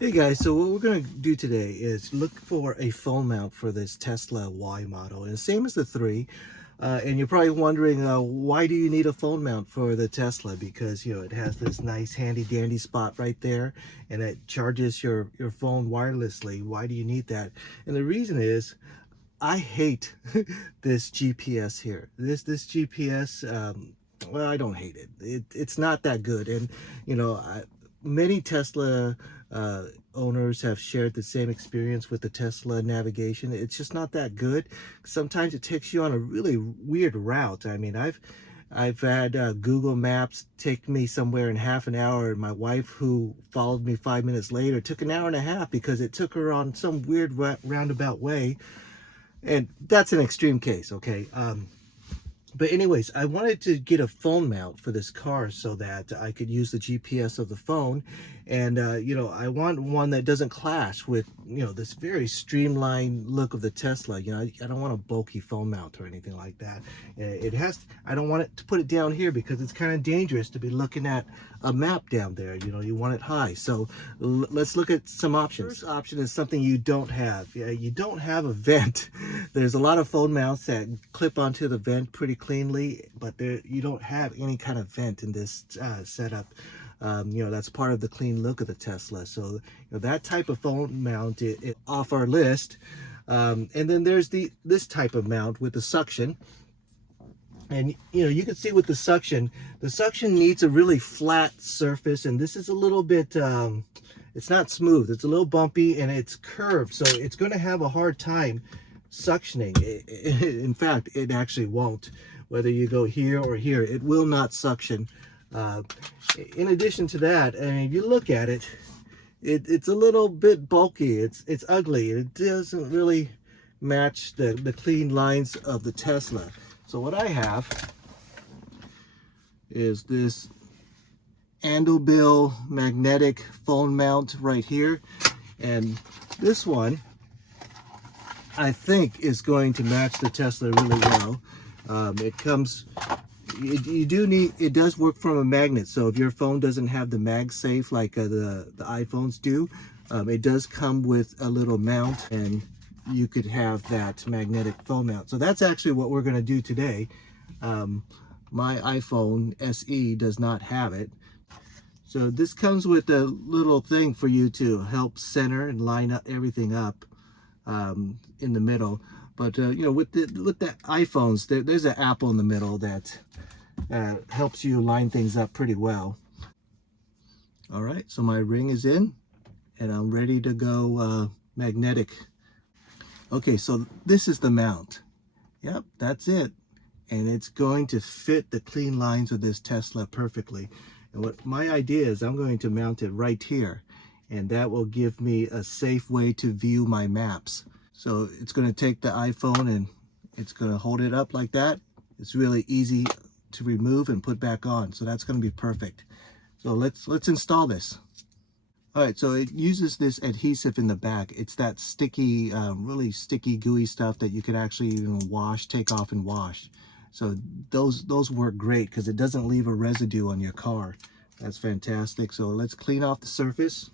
Hey guys, so what we're going to do today is look for a phone mount for this Tesla Y model, and same as the 3. And you're probably wondering, why do you need a phone mount for the Tesla? Because, it has this nice handy dandy spot right there, and it charges your phone wirelessly. Why do you need that? And the reason is, I hate this GPS here. This GPS, well, I don't hate it. It's not that good. And, many Tesla uh, owners have shared the same experience with the Tesla navigation. It's just not that good. Sometimes it takes you on a really weird route. I mean, I've had Google Maps take me somewhere in half an hour, and my wife, who followed me 5 minutes later, took an hour and a half because it took her on some weird roundabout way. And that's an extreme case, okay? But anyways, I wanted to get a phone mount for this car so that I could use the GPS of the phone. And, I want one that doesn't clash with, this very streamlined look of the Tesla. I don't want a bulky phone mount or anything like that. I don't want it to put it down here because it's kind of dangerous to be looking at a map down there. You want it high. So let's look at some options. First option is something you don't have. Yeah, you don't have a vent. There's a lot of phone mounts that clip onto the vent pretty cleanly, but you don't have any kind of vent in this setup. That's part of the clean look of the Tesla. So that type of phone mount is off our list. And then there's this type of mount with the suction. And you can see with the suction needs a really flat surface, and this is a little bit it's not smooth, it's a little bumpy, and it's curved, so it's going to have a hard time suctioning. In fact, it actually won't. Whether you go here or here, it will not suction. In addition to that, and if you look at it, it's a little bit bulky. It's ugly. It doesn't really match the clean lines of the Tesla. So what I have is this Andobil magnetic phone mount right here, and this one I think is going to match the Tesla really well. It does work from a magnet, so if your phone doesn't have the MagSafe like the iPhones do, it does come with a little mount, and you could have that magnetic phone mount. So that's actually what we're going to do today. My iPhone SE does not have it. So this comes with a little thing for you to help center and line up everything up in the middle. But with the iPhones, there's an Apple in the middle that helps you line things up pretty well. All right, so my ring is in, and I'm ready to go magnetic. Okay, so this is the mount. Yep, that's it. And it's going to fit the clean lines of this Tesla perfectly. And what my idea is, I'm going to mount it right here, and that will give me a safe way to view my maps. So it's going to take the iPhone and it's going to hold it up like that. It's really easy to remove and put back on. So that's going to be perfect. So let's install this. All right, so it uses this adhesive in the back. It's that sticky, really sticky, gooey stuff that you could actually even take off and wash. So those work great because it doesn't leave a residue on your car. That's fantastic. So let's clean off the surface.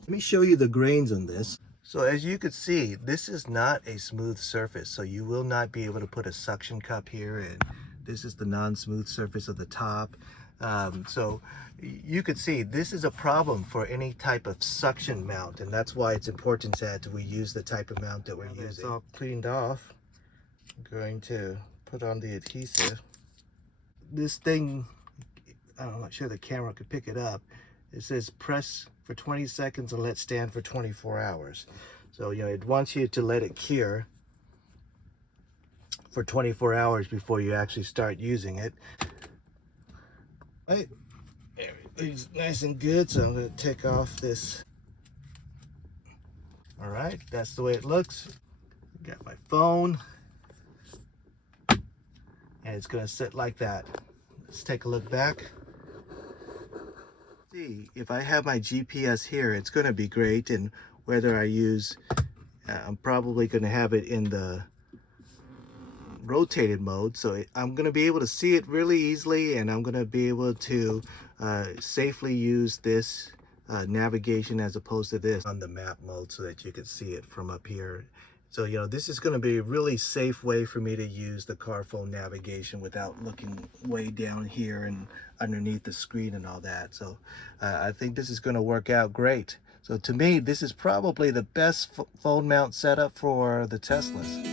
Let me show you the grains on this. So as you can see, this is not a smooth surface. So you will not be able to put a suction cup here, and this is the non-smooth surface of the top. So you could see this is a problem for any type of suction mount, and that's why it's important that we use the type of mount that we're using. It's all cleaned off. I'm going to put on the adhesive. This thing, I'm not sure the camera could pick it up. It says press for 20 seconds and let stand for 24 hours. So, it wants you to let it cure for 24 hours before you actually start using it. Right, everything's nice and good, so I'm going to take off this. All right, that's the way it looks. Got my phone, and it's going to sit like that. Let's take a look back. See, if I have my GPS here, it's going to be great, and whether I use, I'm probably going to have it in the rotated mode, so I'm going to be able to see it really easily, and I'm going to be able to safely use this navigation as opposed to this on the map mode so that you can see it from up here. So, you know, this is going to be a really safe way for me to use the car phone navigation without looking way down here and underneath the screen and all that. So I think this is going to work out great. So to me, this is probably the best phone mount setup for the Teslas.